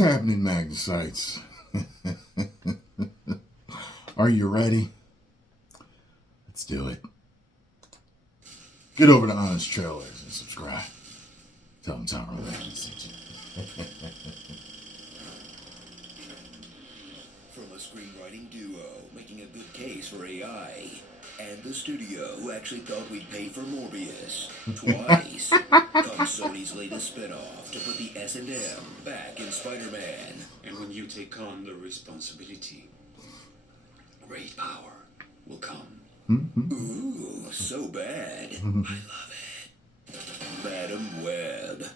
happening, Magnusites? Are you ready? Let's do it. Get over to Honest Trailers and subscribe. Tell them Tyrone sent you. From a screenwriting duo making a good case for AI, and the studio who actually thought we'd pay for Morbius twice, comes Sony's latest spinoff to put the S&M back in Spider-Man. And when you take on the responsibility, great power will come. Ooh, so bad. I love it. Madam Web.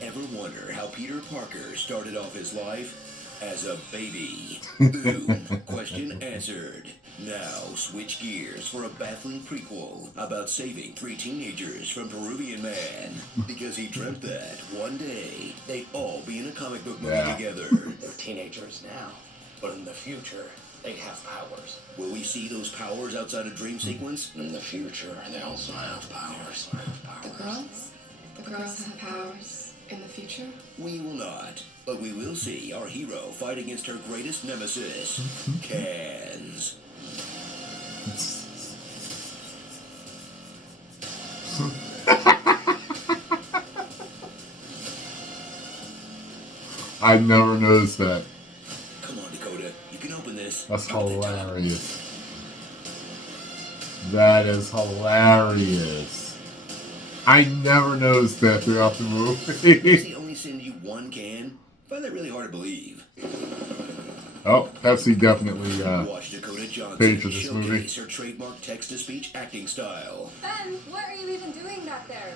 Ever wonder how Peter Parker started off his life? As a baby. Boom. Question answered. Now switch gears for a baffling prequel about saving 3 teenagers from Peruvian Man. Because he dreamt that one day they'd all be in a comic book movie together. They're teenagers now, but in the future, they have powers. Will we see those powers outside a dream sequence? In the future, they also have powers. The girls have powers in the future? We will not, but we will see our hero fight against her greatest nemesis, Cans. I never noticed that. Come on, Dakota, you can open this. That's hilarious. That is hilarious. I never noticed that throughout the movie. Does he only send you one can? I find that really hard to believe. Oh, Pepsi definitely Watch Dakota Johnson paid for this showcase movie. her trademark text-to-speech acting style Ben, what are you even doing back there?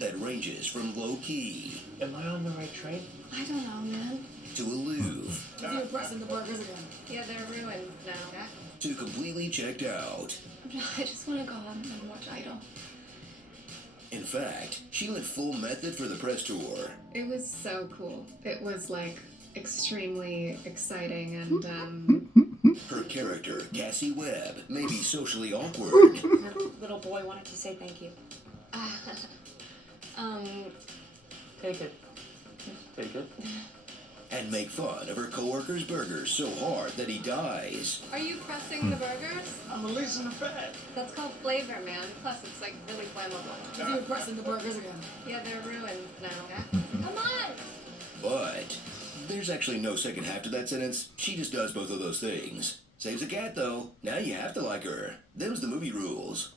that ranges from low-key Am I on the right train? I don't know, man. to aloof You're pressing the burgers again. Yeah, they're ruined now. to completely checked out. I just want to go home and watch Idol. In fact, she went full method for the press tour. It was so cool. It was like extremely exciting and Her character, Cassie Webb, may be socially awkward, Her little boy wanted to say thank you. Take it. Take it. and make fun of her coworker's burgers so hard that he dies. Are you pressing the burgers? I'm releasing the fat. That's called flavor, man. Plus, it's like really flammable. You're pressing the burgers again. Yeah, they're ruined now. Come on! But there's actually no second half to that sentence. She just does both of those things. Saves a cat, though. Now you have to like her. Them's the movie rules.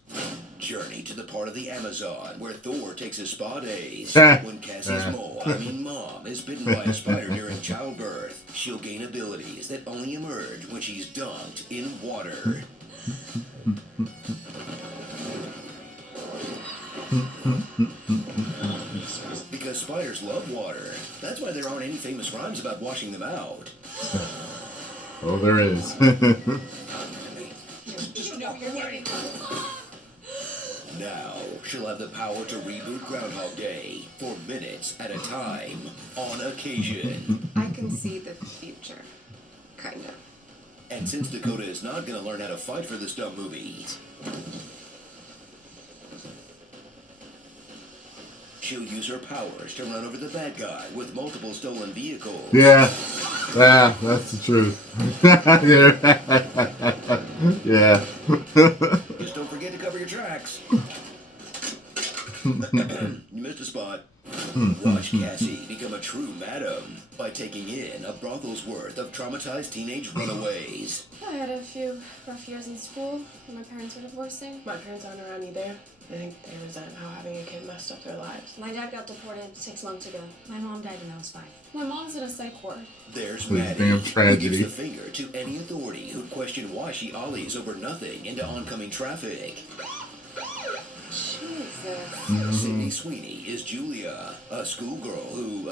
Journey to the part of the Amazon where Thor takes his spa days. When Cassie's mom, is bitten by a spider during childbirth, she'll gain abilities that only emerge when she's dunked in water. Because spiders love water. That's why there aren't any famous rhymes about washing them out. Oh, there is. Now, she'll have the power to reboot Groundhog Day for minutes at a time, on occasion. I can see the future. Kind of. And since Dakota is not going to learn how to fight for this dumb movie, she'll use her powers to run over the bad guy with multiple stolen vehicles. Yeah, that's the truth. Yeah. Just don't forget to cover your tracks. You missed a spot. Watch Cassie become a true madam by taking in a brothel's worth of traumatized teenage runaways. I had a few rough years in school when my parents were divorcing. My parents aren't around either. I think they resent how having a kid messed up their lives. My dad got deported 6 months ago. My mom died when I was 5. My mom's in a psych ward. There's What a Maddie, damn who tragedy. gives the finger to any authority who'd question why she ollies over nothing into oncoming traffic. Jesus. Sydney Sweeney is Julia, a schoolgirl who,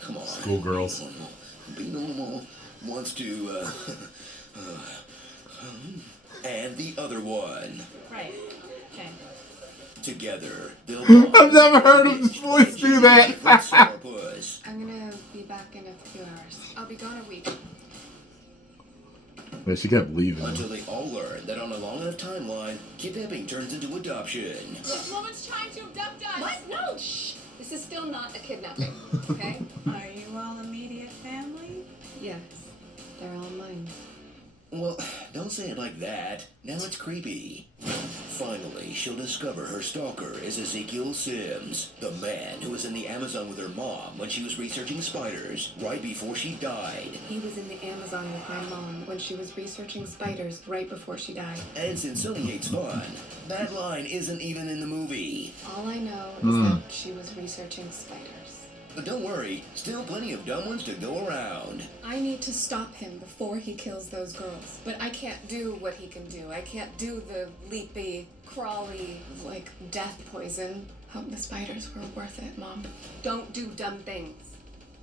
come on. Schoolgirls. Be normal. Wants to, and the other one. Right. Okay. Together, they'll I've never heard his voice do that. Sourpuss. I'm gonna be back in a few hours. I'll be gone a week. Yeah, she kept leaving. Until they all learn that on a long enough timeline, kidnapping turns into adoption. This woman's trying to abduct us! What? No! Shh! This is still not a kidnapping, okay? Are you all immediate family? Yes, they're all mine. Well, don't say it like that. Now it's creepy. Finally, she'll discover her stalker is Ezekiel Sims, the man who was in the Amazon with her mom when she was researching spiders right before she died. He was in the Amazon with my mom when she was researching spiders right before she died. And since Sony hates fun, that line isn't even in the movie. All I know is that she was researching spiders. But don't worry, still plenty of dumb ones to go around. I need to stop him before he kills those girls. But I can't do what he can do. I can't do the leapy, crawly, like death poison. Hope the spiders were worth it, Mom. Don't do dumb things.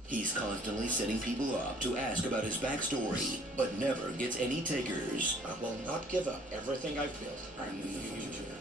He's constantly setting people up to ask about his backstory, but never gets any takers. I will not give up everything I've built. And in the future,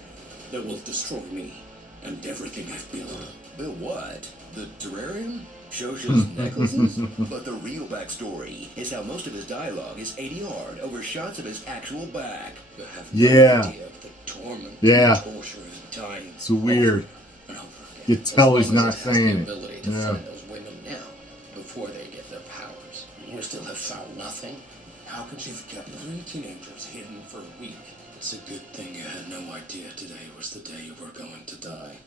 they will destroy me and everything I've built. But what? The terrarium? Shosha's necklaces? But the real backstory is how most of his dialogue is ADR'd over shots of his actual back. You have Yeah. no idea of the torment Yeah. and torture of dying. It's weird. over and over again. You tell he's As long not as it has saying the it. ability to Yeah. find those women now, before they get their powers. You still have found nothing? How could you have kept 3 teenagers hidden for a week? It's a good thing you had no idea today was the day you were going to die.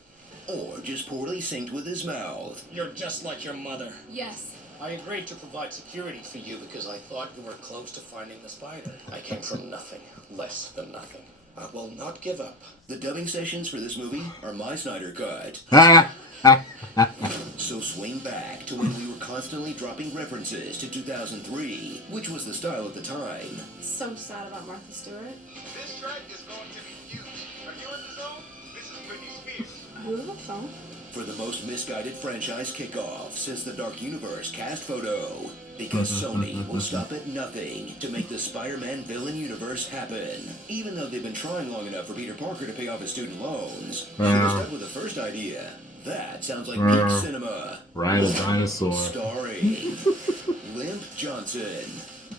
Or just poorly synced with his mouth. You're just like your mother. Yes. I agreed to provide security for you because I thought you were close to finding the spider. I came from nothing, less than nothing. I will not give up. The dubbing sessions for this movie are my Snyder cut. So swing back to when we were constantly dropping references to 2003, which was the style at the time. So sad about Martha Stewart. This track is going to be huge. Are you in the zone? This is Britney Spears. You have a phone? For the most misguided franchise kickoff since the Dark Universe cast photo. Because Sony will stop at nothing to make the Spider-Man villain universe happen. Even though they've been trying long enough for Peter Parker to pay off his student loans. Should have stuck with the first idea. That sounds like peak cinema. Ride a dinosaur. Starring Limp Johnson.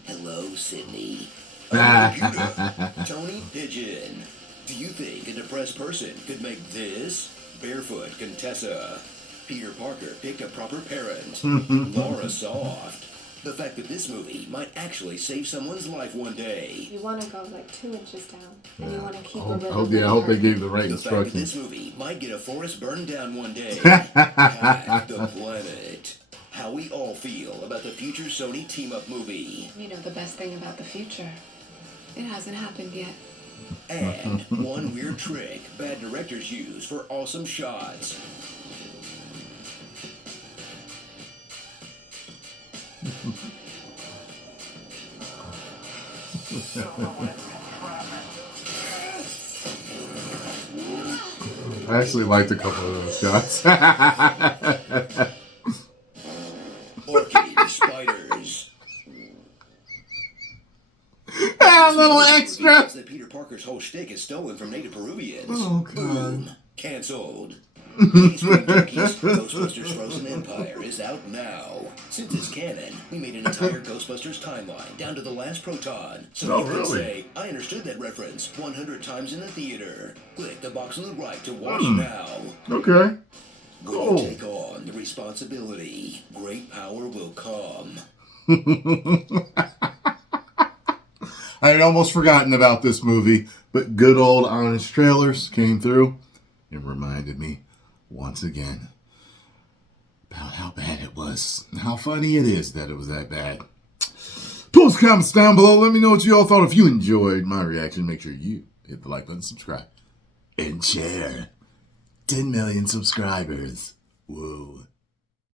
Hello, Sydney. Computer. Tony Pigeon. Do you think a depressed person could make this? Barefoot Contessa. Peter Parker picked a proper parent. Laura Soft. The fact that this movie might actually save someone's life one day. You want to go like 2 inches down, and you want to keep I a really hope they gave the right The fact that instructions. this movie might get a forest burned down one day. Hack the planet. How we all feel about the future Sony team-up movie. You know the best thing about the future? It hasn't happened yet. And one weird trick bad directors use for awesome shots. I actually liked a couple of those shots. Orchid spiders. A little extra. That Peter Parker's whole shtick is stolen from native Peruvians. Oh, God. Boom. Cancelled. These Green Turkeys, Ghostbusters Frozen Empire is out now. Since it's canon, we made an entire Ghostbusters timeline down to the last proton. So Oh, you can really? say, I understood that reference 100 times in the theater. Click the box on the right to watch now. Okay. When Cool. you take on the responsibility, great power will come. I had almost forgotten about this movie, but good old honest trailers came through and reminded me once again about how bad it was and how funny it is that it was that bad. Post comments down below. Let me know what you all thought. If you enjoyed my reaction, make sure you hit the like button, subscribe, and share. 10 million subscribers. Whoa.